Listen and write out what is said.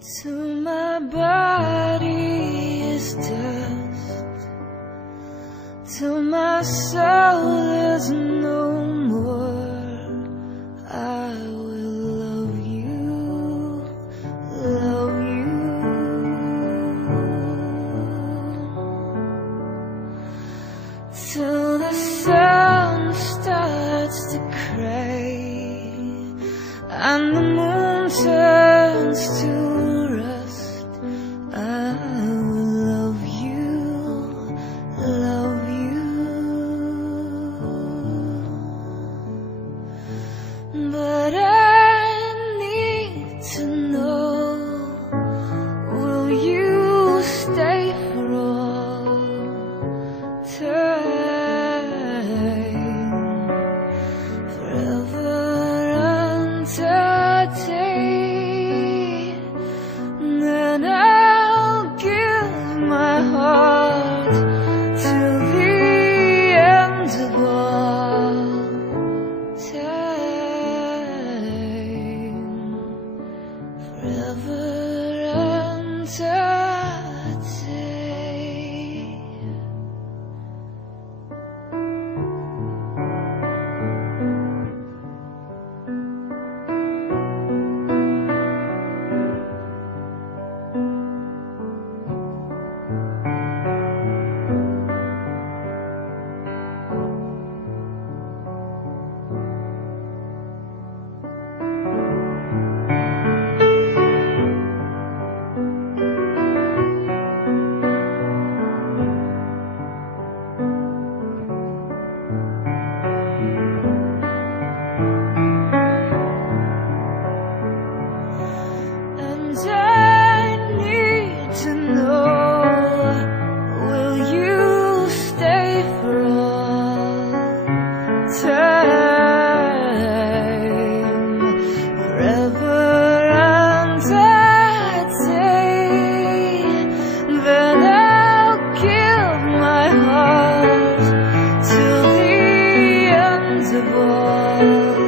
till my body is dust, till my soul is no more. I will love you, love you, till the sun starts to crack and the moon turns to rust. I will love you, love you. But I need to know, will you stay for all time, forever entertained? Then I'll give my heart till the end of all time, forever entertained. And I need to know, will you stay for all time, forever entertained? Then I'll give my heart till the end of all